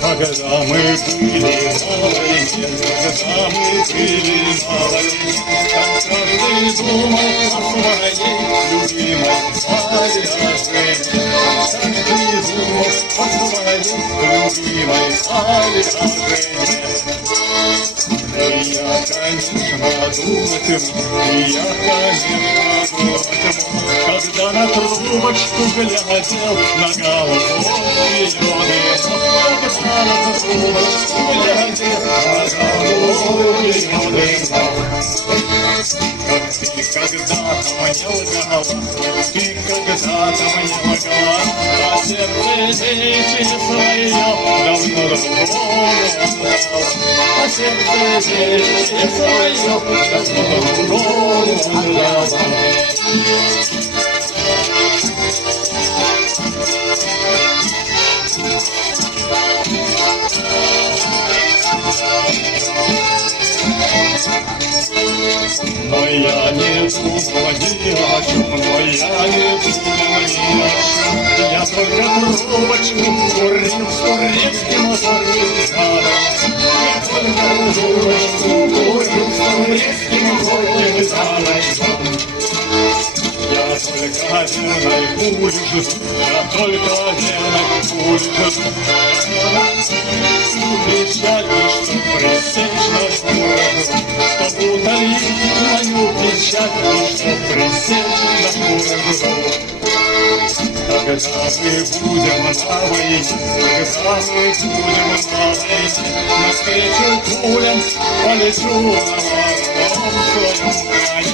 Когда мы были на войне, когда мы были на войне, каждый думал о своей любимой Алиашене. Каждый думал о своей любимой Алиашене. Я, конечно, думать ему, когда на трубочку глядел, на голову зеленый, когда на трубочку глядел, на голову зеленый. Как ты когда-то мне лгала, ты когда-то мне лгала, а сердце дети свое давно другому отдала, а сердце дети свое давно другому отдала. Но я не думала ни о чем, но я не думала ни о чем. Я только трубочку курил с турецким мотоциклом. Я только трубочку курил с турецким мотоциклом. Я только верной пулю жду, я только верной пулю жду. Печаль, что пресечь нашу вражду, чтоб утолить мою печаль, что пресечь нашу вражду. Когда мы будем на войне, когда мы будем на войне, навстречу пулям полечу на воровом своем крае.